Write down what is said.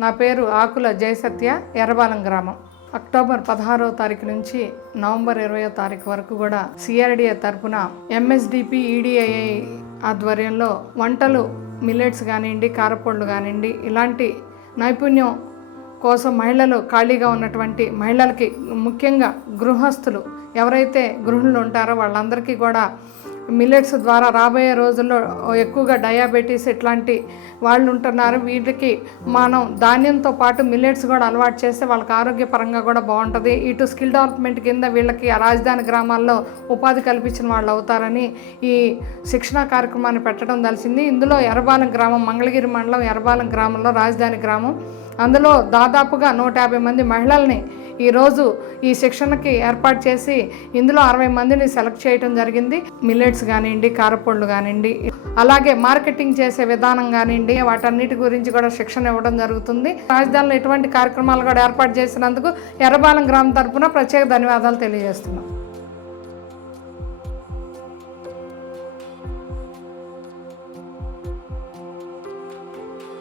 నా పేరు ఆకుల జయసత్య ఎర్రబాలం గ్రామం. అక్టోబర్ పదహారవ తారీఖు నుంచి నవంబర్ ఇరవయో తారీఖు వరకు కూడా సిఆర్డిఏ తరపున ఎంఎస్డిపి ఈడిఐఐ ఆధ్వర్యంలో వంటలు మిల్లెట్స్ కానివ్వండి కారపొళ్ళు కానివ్వండి ఇలాంటి నైపుణ్యం కోసం మహిళలు ఖాళీగా ఉన్నటువంటి మహిళలకి ముఖ్యంగా గృహస్థులు ఎవరైతే గృహిణులు ఉంటారో వాళ్ళందరికీ కూడా మిల్లెట్స్ ద్వారా రాబోయే రోజుల్లో ఎక్కువగా డయాబెటీస్ ఇట్లాంటి వాళ్ళు ఉంటున్నారు. వీటికి మనం ధాన్యంతో పాటు మిల్లెట్స్ కూడా అలవాటు చేస్తే వాళ్ళకి ఆరోగ్యపరంగా కూడా బాగుంటుంది. ఇటు స్కిల్ డెవలప్మెంట్ కింద వీళ్ళకి రాజధాని గ్రామాల్లో ఉపాధి కల్పించిన వాళ్ళు అవుతారని ఈ శిక్షణా కార్యక్రమాన్ని పెట్టడం తెలిసింది. ఇందులో ఎర్రబాలెం గ్రామం మంగళగిరి మండలం ఎర్రబాలెం గ్రామంలో రాజధాని గ్రామం. అందులో దాదాపుగా నూట యాభై మంది మహిళల్ని ఈరోజు ఈ శిక్షణకి ఏర్పాటు చేసి ఇందులో అరవై మందిని సెలెక్ట్ చేయడం జరిగింది. మిల్లెట్స్ కానివ్వండి కారపొళ్ళు కానివ్వండి అలాగే మార్కెటింగ్ చేసే విధానం కానివ్వండి వాటన్నిటి గురించి కూడా శిక్షణ ఇవ్వడం జరుగుతుంది. రాజధానిలో ఎటువంటి కార్యక్రమాలు కూడా ఏర్పాటు చేసినందుకు ఎర్రబాలెం గ్రామం తరఫున ప్రత్యేక ధన్యవాదాలు తెలియజేస్తున్నాం.